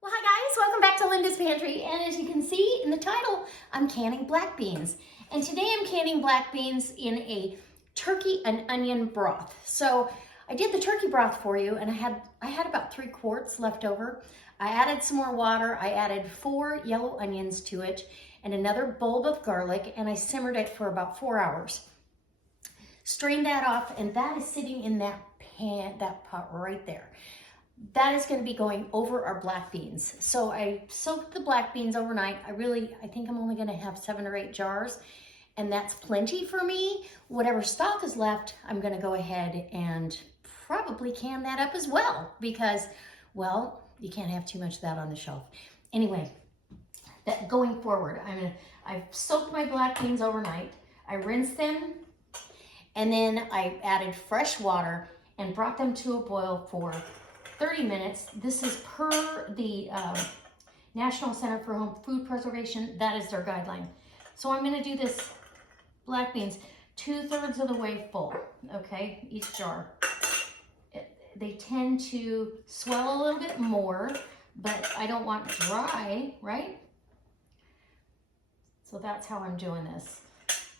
Well, hi guys, welcome back to Linda's Pantry, and as you can see in the title, I'm canning black beans. And today I'm canning black beans in a turkey and onion broth. So I did the turkey broth for you, and I had about 3 quarts left over. I added some more water. I added 4 yellow onions to it and another bulb of garlic, and I simmered it for about 4 hours. Strained that off, and that is sitting in that pot right there. That is going to be going over our black beans. So I soaked the black beans overnight. I think I'm only going to have 7 or 8 jars, and that's plenty for me. Whatever stock is left, I'm going to go ahead and probably can that up as well because, well, you can't have too much of that on the shelf. Anyway, going forward, I've soaked my black beans overnight. I rinsed them, and then I added fresh water and brought them to a boil for 30 minutes. This is per the National Center for Home Food Preservation. That is their guideline. So I'm going to do this black beans 2/3 of the way full, okay, each jar. They tend to swell a little bit more, but I don't want dry, right? So that's how I'm doing this.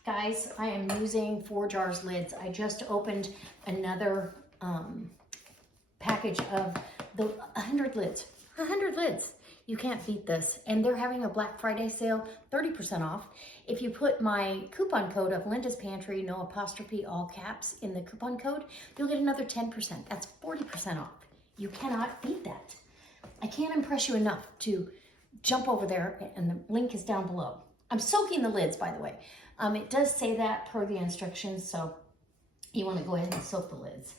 Guys, I am using 4 jars lids. I just opened another package of the 100 lids. 100 lids. You can't beat this. And they're having a Black Friday sale, 30% off. If you put my coupon code of Linda's Pantry, no apostrophe, all caps, in the coupon code, you'll get another 10%. That's 40% off. You cannot beat that. I can't impress you enough to jump over there, and the link is down below. I'm soaking the lids, by the way. It does say that per the instructions, so you want to go ahead and soak the lids.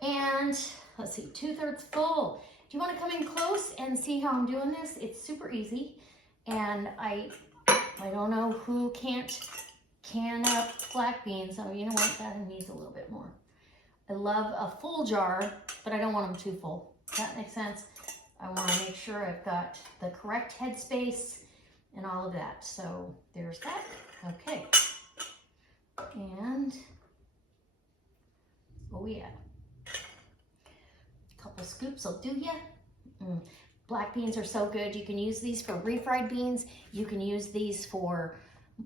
And let's see, 2/3 full. Do you want to come in close and see how I'm doing this? It's super easy. And I don't know who can't can up black beans. Oh, you know what? That needs a little bit more. I love a full jar, but I don't want them too full. Does that make sense? I want to make sure I've got the correct headspace and all of that. So there's that. Okay. And, oh yeah. Couple scoops will do ya. Black beans are so good. You can use these for refried beans. You can use these for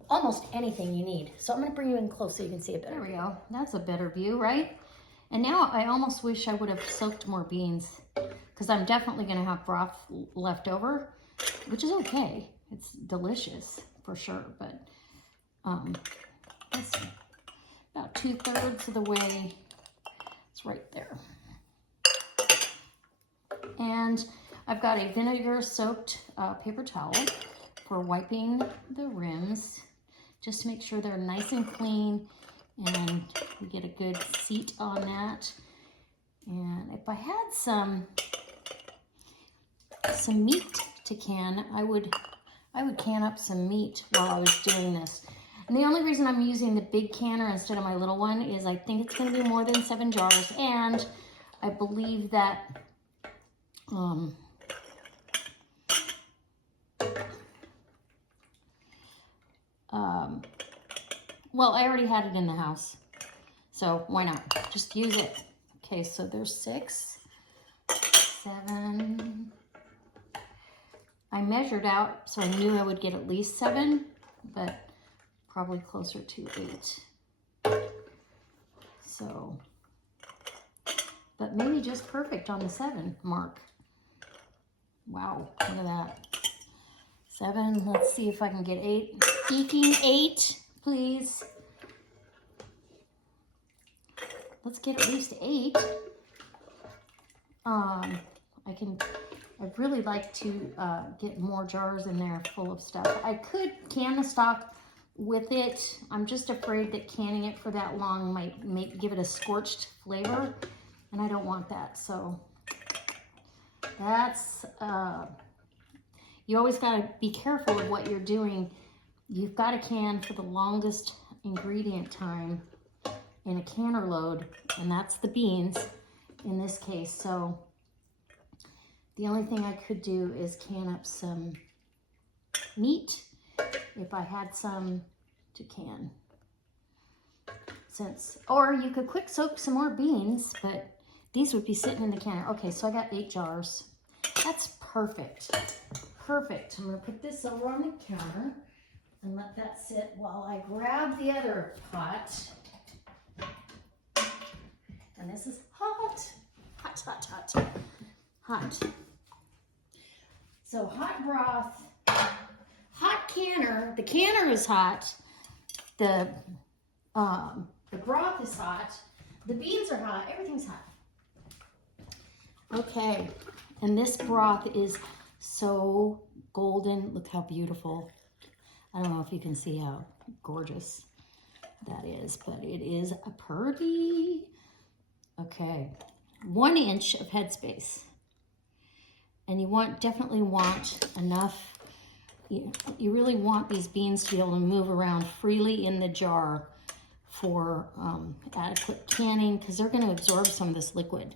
almost anything you need. So I'm going to bring you in close so you can see it better. There we go. That's a better view, right? And now I almost wish I would have soaked more beans because I'm definitely going to have broth left over, which is okay. It's delicious for sure, but let's see. About 2/3 of the way. It's right there. And I've got a vinegar-soaked paper towel for wiping the rims, just to make sure they're nice and clean and we get a good seat on that. And if I had some meat to can, I would can up some meat while I was doing this. And the only reason I'm using the big canner instead of my little one is I think it's going to be more than 7 jars, and I believe that well, I already had it in the house, so why not? Just use it. Okay, so there's 6, 7. I measured out, so I knew I would get at least 7, but probably closer to 8. So, but maybe just perfect on the 7 mark. Wow, look at that. 7, let's see if I can get 8. Eking 8, please. Let's get at least 8. I'd really like to get more jars in there full of stuff. I could can the stock with it. I'm just afraid that canning it for that long might give it a scorched flavor, and I don't want that. So that's, you always got to be careful of what you're doing. You've got to can for the longest ingredient time in a canner load, and that's the beans in this case. So the only thing I could do is can up some meat if I had some to can. Or you could quick soak some more beans, but these would be sitting in the canner. Okay, so I got 8 jars. That's perfect. Perfect. I'm gonna put this over on the counter and let that sit while I grab the other pot. And this is hot. Hot, hot, hot. Hot. So hot broth, hot canner. The canner is hot. The broth is hot. The beans are hot. Everything's hot. Okay. And this broth is so golden. Look how beautiful. I don't know if you can see how gorgeous that is, but it is a pretty. Okay. 1 inch of headspace. And you definitely want enough. You really want these beans to be able to move around freely in the jar for adequate canning, because they're going to absorb some of this liquid.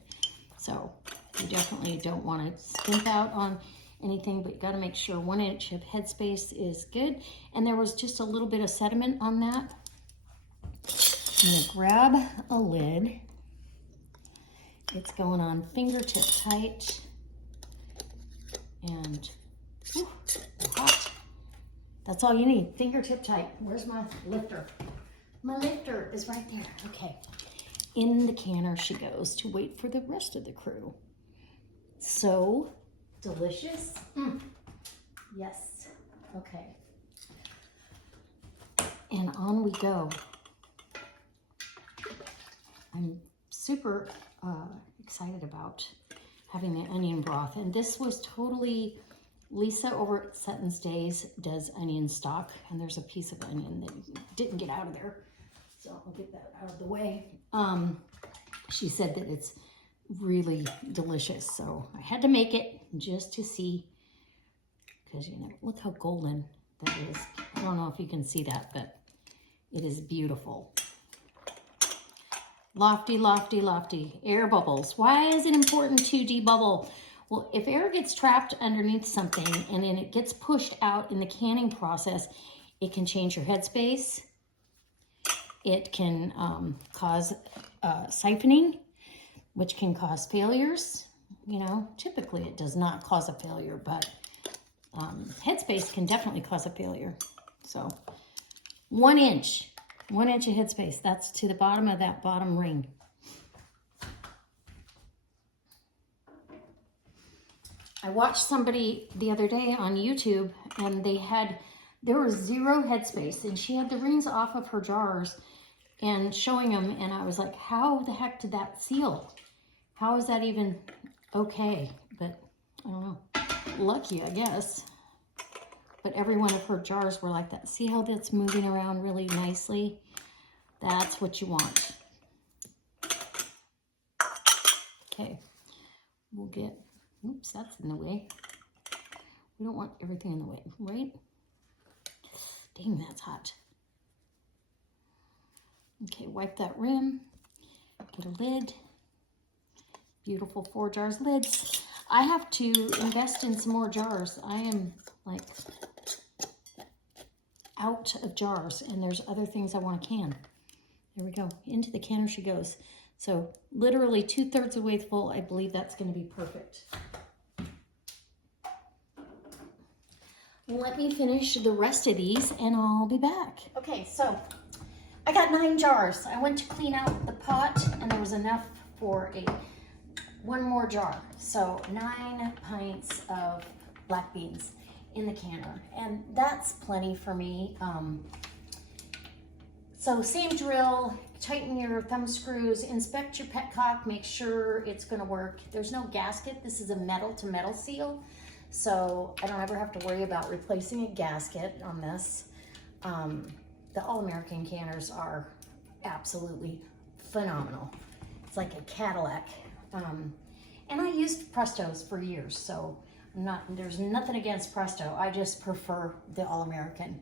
So you definitely don't want to skimp out on anything, but you got to make sure 1 inch of headspace is good. And there was just a little bit of sediment on that. I'm going to grab a lid. It's going on fingertip tight. And whew, hot. That's all you need, fingertip tight. Where's my lifter? My lifter is right there. Okay. In the canner she goes to wait for the rest of the crew. So delicious. Yes. Okay. And on we go. I'm super excited about having the onion broth. And this was totally, Lisa over at Sutton's Days does onion stock, and there's a piece of onion that didn't get out of there. So I'll get that out of the way. She said that it's really delicious. So I had to make it just to see, because look how golden that is. I don't know if you can see that, but it is beautiful. Lofty, lofty, lofty. Air bubbles. Why is it important to debubble? Well, if air gets trapped underneath something and then it gets pushed out in the canning process, it can change your headspace. It can cause siphoning, which can cause failures. Typically it does not cause a failure, but headspace can definitely cause a failure. So 1 inch. 1 inch of headspace. That's to the bottom of that bottom ring. I watched somebody the other day on YouTube, and there was 0 headspace, and she had the rings off of her jars and showing them, and I was like, how the heck did that seal? How is that even okay? But I don't know. Lucky, I guess. But every one of her jars were like that. See how that's moving around really nicely? That's what you want. Okay. We'll get, oops, that's in the way. We don't want everything in the way, right? Dang, that's hot. Okay, wipe that rim. Get a lid. Beautiful 4 jars lids. I have to invest in some more jars. I am like out of jars, and there's other things I want to can. There we go. Into the canner she goes. So literally 2/3 of the way full. I believe that's going to be perfect. Let me finish the rest of these and I'll be back. Okay, so I got 9 jars. I went to clean out the pot and there was enough for one more jar. So 9 pints of black beans in the canner, and that's plenty for me. So same drill, tighten your thumb screws, inspect your petcock, make sure it's gonna work. There's no gasket. This is a metal to metal seal, so I don't ever have to worry about replacing a gasket on this. The All-American canners are absolutely phenomenal. It's like a Cadillac. And I used Prestos for years, so there's nothing against Presto. I just prefer the All-American.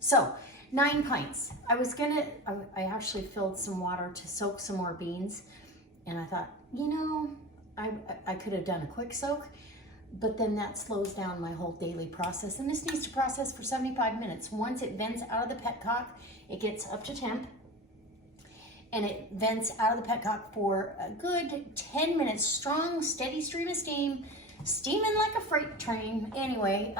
So 9 pints. I actually filled some water to soak some more beans, and I thought, I could have done a quick soak, but then that slows down my whole daily process. And this needs to process for 75 minutes. Once it vents out of the petcock, it gets up to temp, and it vents out of the petcock for a good 10 minutes. Strong, steady stream of steam. steaming like a freight train. Anyway,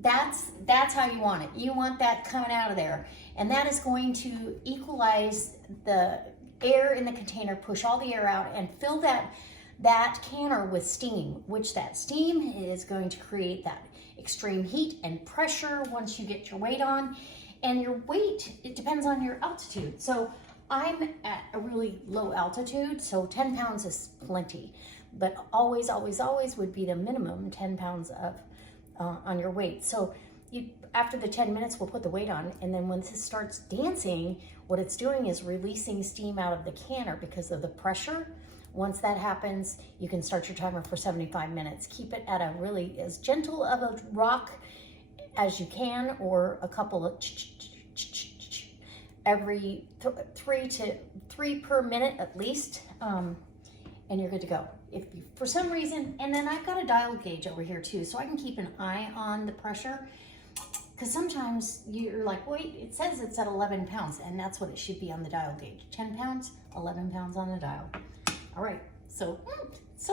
that's how you want it. You want that coming out of there. And that is going to equalize the air in the container, push all the air out, and fill that canner with steam, which that steam is going to create that extreme heat and pressure once you get your weight on. And your weight, it depends on your altitude. So I'm at a really low altitude, so 10 pounds is plenty. But always, always, always would be the minimum 10 pounds of on your weight. So after the 10 minutes, we'll put the weight on, and then when this starts dancing, what it's doing is releasing steam out of the canner because of the pressure. Once that happens, you can start your timer for 75 minutes. Keep it at a really as gentle of a rock as you can, or a couple of every three per minute at least, and you're good to go. If you, for some reason, and then I've got a dial gauge over here too, so I can keep an eye on the pressure, because sometimes you're like, wait, it says it's at 11 pounds, and that's what it should be on the dial gauge. 10 pounds, 11 pounds on the dial. All right, so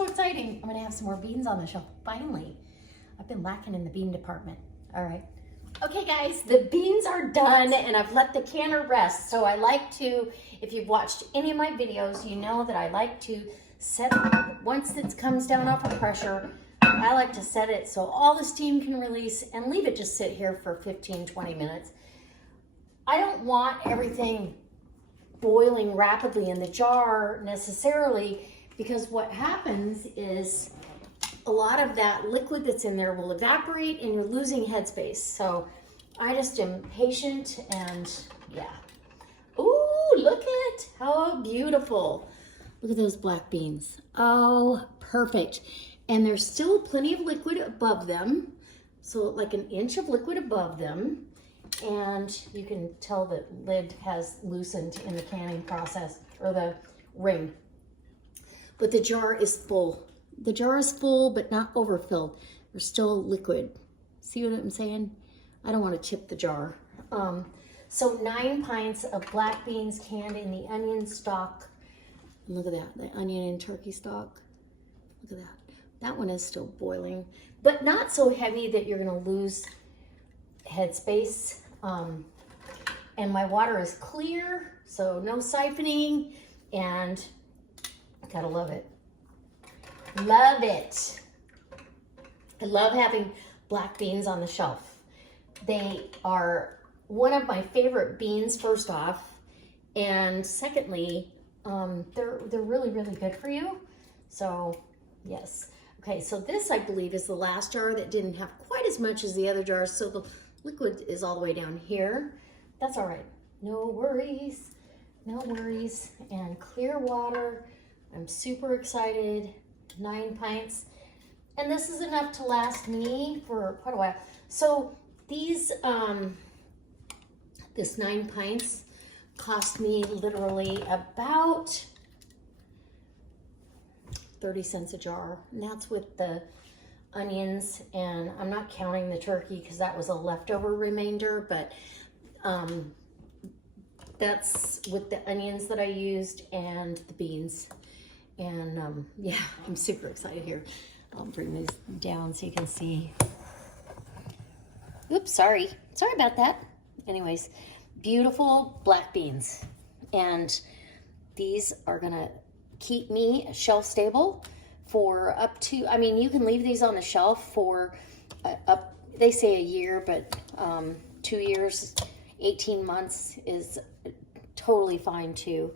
exciting. I'm gonna have some more beans on the shelf, finally. I've been lacking in the bean department. All right. Okay guys, the beans are done and I've let the canner rest. So I like to, if you've watched any of my videos, you know that I like to set it, once it comes down off of pressure, I like to set it so all the steam can release and leave it just sit here for 15-20 minutes. I don't want everything boiling rapidly in the jar necessarily, because what happens is a lot of that liquid that's in there will evaporate and you're losing headspace. So I just am patient, and yeah. Ooh, look at how beautiful. Look at those black beans. Oh, perfect. And there's still plenty of liquid above them. So like an inch of liquid above them. And you can tell the lid has loosened in the canning process, or the ring. But the jar is full. The jar is full, but not overfilled. There's still liquid. See what I'm saying? I don't want to tip the jar. So 9 pints of black beans canned in the onion stock. Look at that, the onion and turkey stock. Look at that. That one is still boiling, but not so heavy that you're gonna lose headspace. And my water is clear, so no siphoning, and gotta love it. Love it. I love having black beans on the shelf. They are one of my favorite beans, first off, and secondly, they're really, really good for you. So yes. Okay, so this, I believe, is the last jar that didn't have quite as much as the other jars, so the liquid is all the way down here. That's all right. No worries. No worries. And clear water. I'm super excited. 9 pints. And this is enough to last me for quite a while. So these, this 9 pints cost me literally about 30 cents a jar. And that's with the onions, and I'm not counting the turkey because that was a leftover remainder, but that's with the onions that I used and the beans. And yeah, I'm super excited here. I'll bring these down so you can see. Oops, sorry about that. Anyways, beautiful black beans, and these are gonna keep me shelf stable for up to, I mean, you can leave these on the shelf for they say a year, but 2 years, 18 months is totally fine too.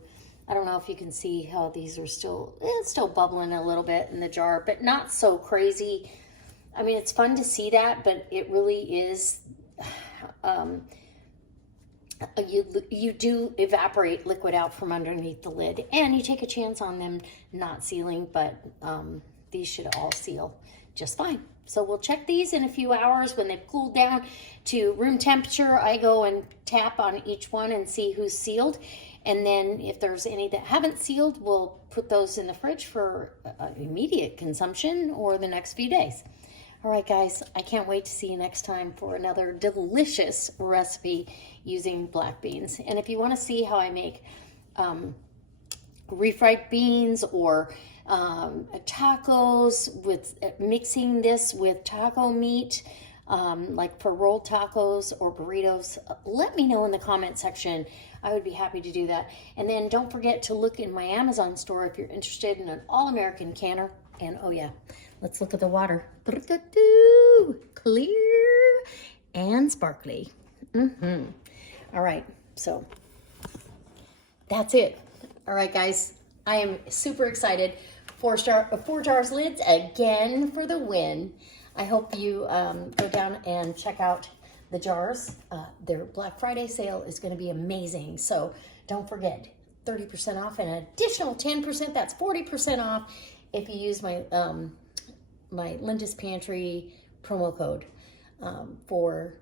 I don't know if you can see how these are still, it's still bubbling a little bit in the jar, but not so crazy. I mean, it's fun to see that, but it really is, you do evaporate liquid out from underneath the lid, and you take a chance on them not sealing, but these should all seal just fine. So we'll check these in a few hours when they've cooled down to room temperature. I go and tap on each one and see who's sealed. And then if there's any that haven't sealed, we'll put those in the fridge for immediate consumption or the next few days. All right, guys, I can't wait to see you next time for another delicious recipe using black beans. And if you want to see how I make refried beans or tacos, with mixing this with taco meat, like for rolled tacos or burritos. Let me know in the comment section. I would be happy to do that. And then don't forget to look in my Amazon store if you're interested in an all-American canner. And oh yeah, let's look at the water. Clear and sparkly. All right, so that's it. All right, guys, I am super excited. 4 jars lids again for the win. I hope you go down and check out the jars. Their Black Friday sale is going to be amazing. So don't forget, 30% off and an additional 10%. That's 40% off if you use my my Linda's Pantry promo code for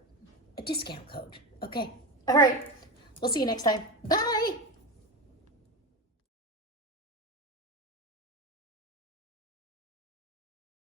a discount code. Okay. All right. We'll see you next time. Bye.